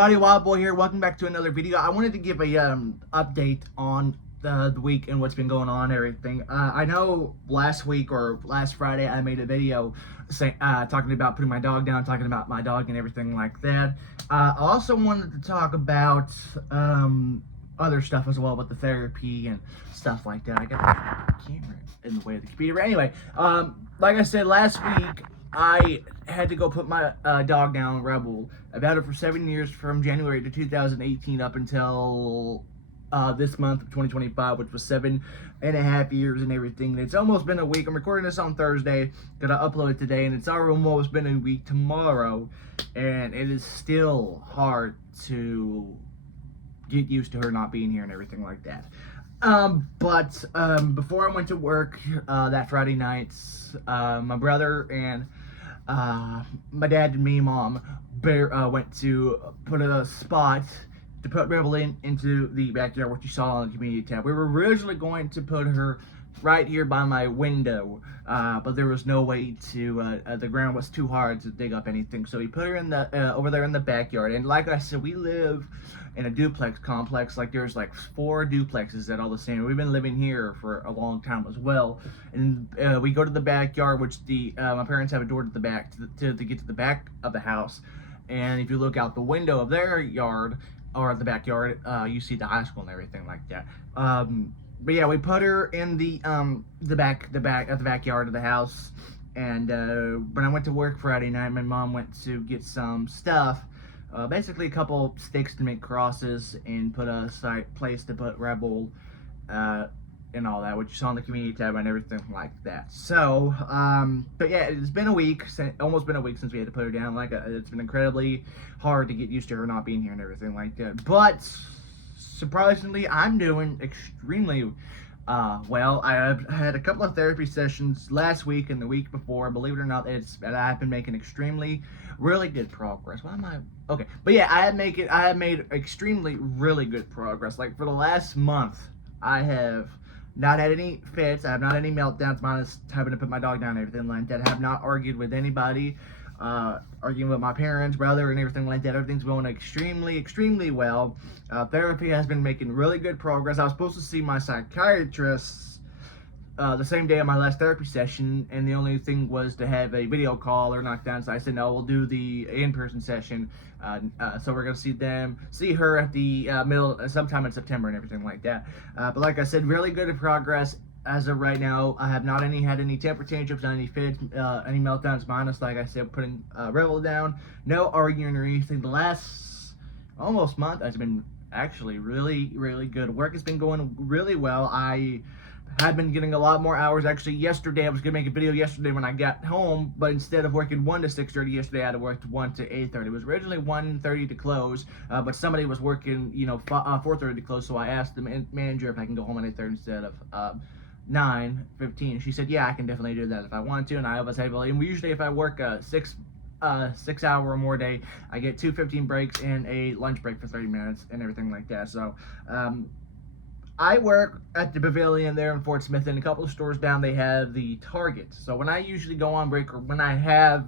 everybody, Wild Boy here. Welcome back to another video. I wanted to give a update on the week and what's been going on and everything. I know last week or last Friday I made a video talking about putting my dog down, talking about my dog and everything like that. I also wanted to talk about other stuff as well with the therapy and stuff like that. I got the camera in the way of the computer. But anyway, like I said last week, I had to go put my dog down, Rebel. I've had her for 7 years, from January to 2018 up until this month of 2025, which was 7.5 years and everything. And it's almost been a week. I'm recording this on Thursday, gonna upload it today, and it's almost been a week tomorrow, and it is still hard to get used to her not being here and everything like that. But before I went to work that Friday night, my brother and my dad and me, Mom, went to put a spot to put Rebel into the backyard, what you saw on the community tab. We were originally going to put her right here by my window, but there was no way to, the ground was too hard to dig up anything, so we put her in the, over there in the backyard. And like I said, we live in a duplex complex. Like, there's like 4 duplexes that all the same. We've been living here for a long time as well, and we go to the backyard, which my parents have a door to the back to get to the back of the house. And if you look out the window of their yard or the backyard, you see the high school and everything like that. But yeah, we put her in the backyard of the house. And when I went to work Friday night, my mom went to get some stuff, basically a couple sticks to make crosses and put a place to put Rebel and all that, which you saw on the community tab and everything like that. So, but yeah, it's been a week, almost been a week since we had to put her down. Like, it's been incredibly hard to get used to her not being here and everything like that. But surprisingly, I'm doing extremely well. I have had a couple of therapy sessions last week and the week before. Believe it or not, I've been making really good progress. Why am I okay? But yeah, I have made extremely really good progress. Like, for the last month, I have not had any fits. I have not had any meltdowns, minus having to put my dog down and everything like that. I have not argued with anybody, arguing with my parents, brother, and everything like that. Everything's going extremely well. Therapy has been making really good progress. I was supposed to see my psychiatrist the same day of my last therapy session, and the only thing was to have a video call or knockdown. So I said, no, we'll do the in-person session. So we're gonna see her at the sometime in September and everything like that. But like I said, really good progress as of right now. I have not had any temper tantrums, not any fits, any meltdowns, minus, like I said, putting Rebel down. No arguing or anything. The last almost month has been actually really good. Work has been going really well. I had been getting a lot more hours. Actually, yesterday, I was going to make a video yesterday when I got home, but instead of working 1 to 6:30 yesterday, I had to work 1 to 8:30. It was originally 1:30 to close, but somebody was working, 4:30 to close, so I asked the manager if I can go home at 8:30 instead of 9:15. She said, yeah, I can definitely do that if I want to, and I was able. And usually, if I work a 6-hour or more day, I get 2 15 breaks and a lunch break for 30 minutes and everything like that. So, I work at the Pavilion there in Fort Smith, and a couple of stores down, they have the Target. So when I usually go on break, or when I have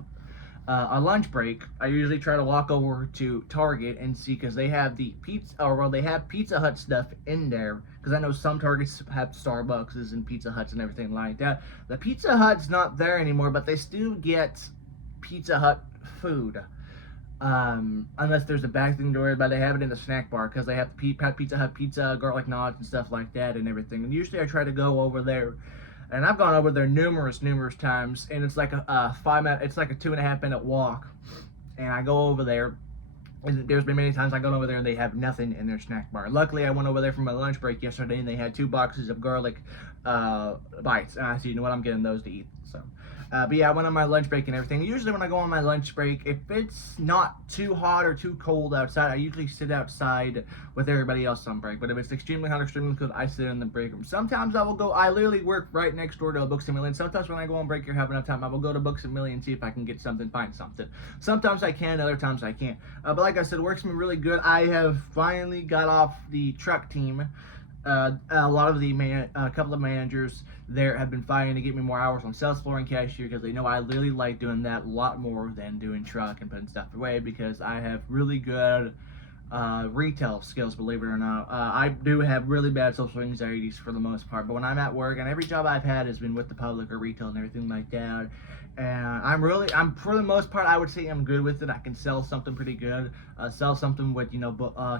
a lunch break, I usually try to walk over to Target and see, because they have the they have Pizza Hut stuff in there, because I know some Targets have Starbucks and Pizza Huts and everything like that. The Pizza Hut's not there anymore, but they still get Pizza Hut food. Unless there's a back thing to worry about. They have it in the snack bar, because they have Pizza Hut pizza, garlic knots, and stuff like that and everything. And usually I try to go over there, and I've gone over there numerous times, and it's like a 2.5 minute walk, and I go over there, and there's been many times I go over there and they have nothing in their snack bar. Luckily, I went over there for my lunch break yesterday, and they had 2 boxes of garlic bites, and I said, you know what, I'm getting those to eat. So but yeah, I went on my lunch break and everything. Usually when I go on my lunch break, if it's not too hot or too cold outside, I usually sit outside with everybody else on break. But if it's extremely hot or extremely cold, I sit in the break room. Sometimes I literally work right next door to a Books A Million. Sometimes when I go on break or have enough time, I will go to Books A Million and see if I can get something, find something. Sometimes I can, other times I can't. But like I said, it works been really good. I have finally got off the truck team. A couple of managers there have been fighting to get me more hours on sales floor and cashier, because they know I really like doing that a lot more than doing truck and putting stuff away, because I have really good retail skills, believe it or not. I do have really bad social anxieties for the most part, but when I'm at work, and every job I've had has been with the public or retail and everything like that, and I'm for the most part, I would say I'm good with it. I can sell something pretty good, sell something with,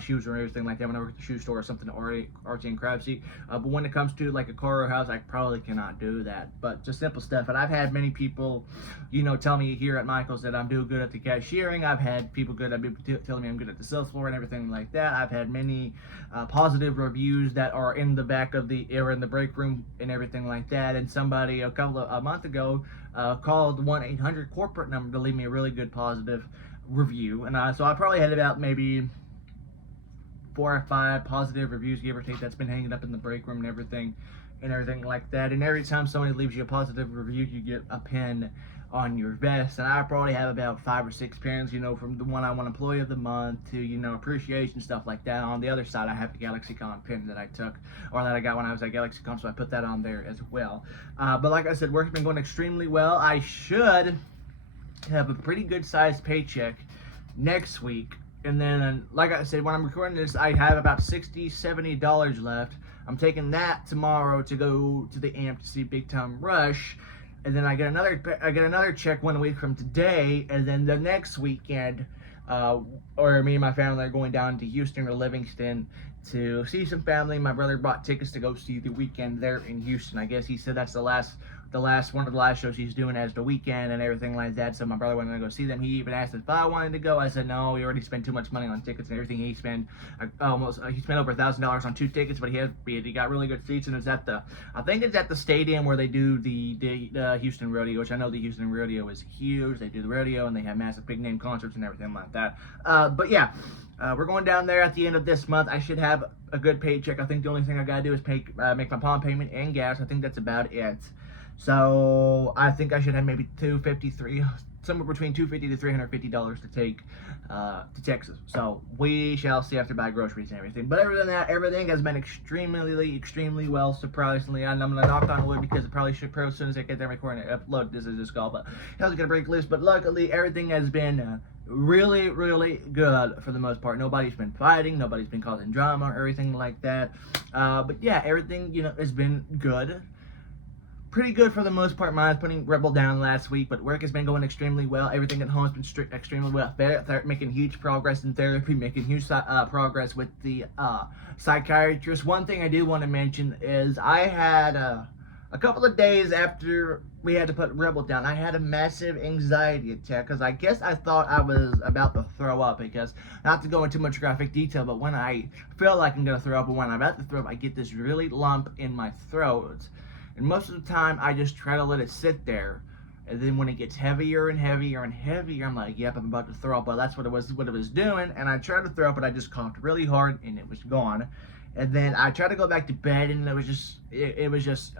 shoes or everything like that when I work at the shoe store or something artsy and craftsy. But when it comes to like a car or house, I probably cannot do that. But just simple stuff. And I've had many people, tell me here at Michael's that I'm doing good at the cashiering. I've had people telling me I'm good at the sales floor and everything like that. I've had many positive reviews that are in the back of the in the break room and everything like that. And somebody a month ago called the 1-800 corporate number to leave me a really good positive review. And so I probably had about maybe 4 or 5 positive reviews, give or take, that's been hanging up in the break room and everything like that. And every time somebody leaves you a positive review, you get a pin on your vest. And I probably have about 5 or 6 pins, from the one I want Employee of the Month to, appreciation, stuff like that. On the other side, I have the GalaxyCon pin that I took, or that I got when I was at GalaxyCon, so I put that on there as well. But like I said, work's been going extremely well. I should have a pretty good sized paycheck next week. And then, like I said, when I'm recording this, I have about $60-$70 left. I'm taking that tomorrow to go to the AMP to see Big Time Rush. And then I get another check 1 week from today, and then the next weekend, or me and my family are going down to Houston or Livingston to see some family. My brother bought tickets to go see The Weeknd there in Houston. I guess he said that's one of the last shows he's doing as The Weeknd and everything like that. So my brother wanted to go see them. He even asked if I wanted to go. I said no. We already spent too much money on tickets and everything. He spent over $1,000 on 2 tickets, but he got really good seats, and I think it's at the stadium where they do the Houston rodeo, which I know the Houston rodeo is huge. They do the rodeo and they have massive big name concerts and everything like that. But yeah. We're going down there at the end of this month. I should have a good paycheck. I think the only thing I gotta do is make my pawn payment and gas. I think that's about it. So I think I should have maybe somewhere between $250 to $350 to take to Texas. So we shall see after buy groceries and everything. But other than that, everything has been extremely well, surprisingly. And I'm gonna knock on wood because it probably should as soon as I get there recording and upload this as this call. But I was gonna break loose. But luckily, everything has been really good for the most part. Nobody's been fighting, nobody's been causing drama or everything like that. But yeah, everything has been good. Pretty good for the most part. Mine's putting Rebel down last week, but work has been going extremely well. Everything at home has been extremely well. Making huge progress in therapy, making huge progress with the psychiatrist. One thing I do want to mention is I had a couple of days after we had to put Rebel down, I had a massive anxiety attack because I guess I thought I was about to throw up, because, not to go into too much graphic detail, but when I feel like I'm going to throw up, or when I'm about to throw up, I get this really lump in my throat. And most of the time, I just try to let it sit there. And then when it gets heavier and heavier and heavier, I'm like, yep, I'm about to throw up. Well, that's what it was doing. And I tried to throw up, but I just coughed really hard, and it was gone. And then I tried to go back to bed, and it was just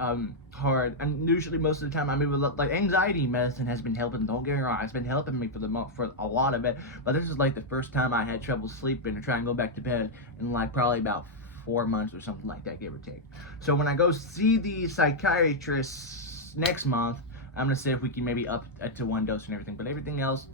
hard. And usually, most of the time, like anxiety medicine has been helping. Don't get me wrong, it's been helping me for a lot of it. But this is like the first time I had trouble sleeping or trying to go back to bed in like probably about 4 months or something like that, give or take. So when I go see the psychiatrist next month, I'm gonna see if we can maybe up it to 1 dose and everything. But everything else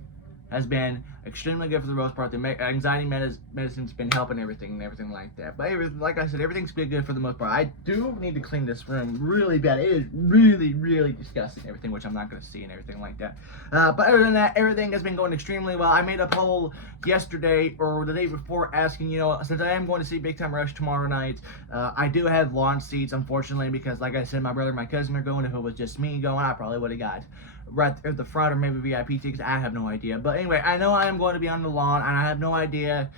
has been extremely good for the most part. The anxiety medicine's been helping everything like that. But like I said, everything's been good for the most part. I do need to clean this room really bad. It is really disgusting, everything, which I'm not going to see and everything like that. But other than that, everything has been going extremely well. I made a poll yesterday or the day before asking, since I am going to see Big Time Rush tomorrow night, I do have launch seats, unfortunately, because like I said, my brother and my cousin are going. If it was just me going, I probably would have got right at the front or maybe VIP tickets. I have no idea. But anyway, I know I am going to be on the lawn, and I have no idea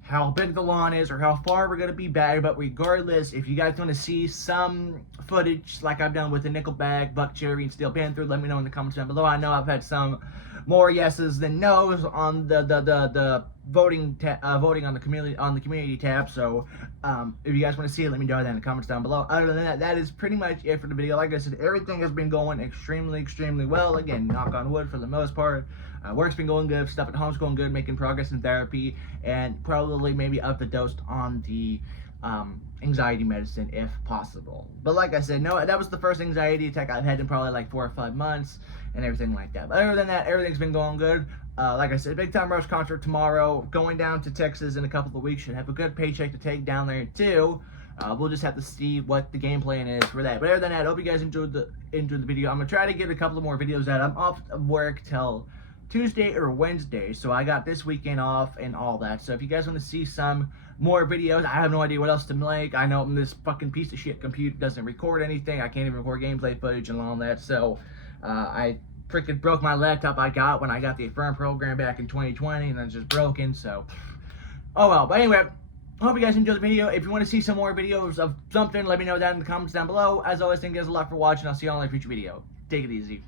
how big the lawn is or how far we're going to be back. But regardless, if you guys want to see some footage like I've done with the Nickelback, Buck Cherry, and Steel Panther, let me know in the comments down below. I know I've had some more yeses than nos on the voting on the community tab. So if you guys want to see it, let me know that in the comments down below. Other than that, that is pretty much it for the video. Like I said, everything has been going extremely well. Again, knock on wood for the most part. Work's been going good, stuff at home's going good, making progress in therapy, and probably maybe up the dose on the anxiety medicine if possible. But like I said, no, that was the first anxiety attack I've had in probably like 4 or 5 months and everything like that. But other than that, everything's been going good. Like I said, Big Time Rush concert tomorrow. Going down to Texas in a couple of weeks. Should have a good paycheck to take down there too. We'll just have to see what the game plan is for that. But other than that, I hope you guys enjoyed the video. I'm gonna try to get a couple of more videos out. I'm off of work till Tuesday or Wednesday, so I got this weekend off and all that. So if you guys want to see some more videos, I have no idea what else to make. I know this fucking piece of shit computer doesn't record anything. I can't even record gameplay footage and all that. So I freaking broke my laptop I got when I got the Affirm program back in 2020, and then it's just broken. So oh well. But anyway, I hope you guys enjoyed the video. If you want to see some more videos of something, let me know down in the comments down below. As always, thank you guys a lot for watching. I'll see you all in a future video. Take it easy.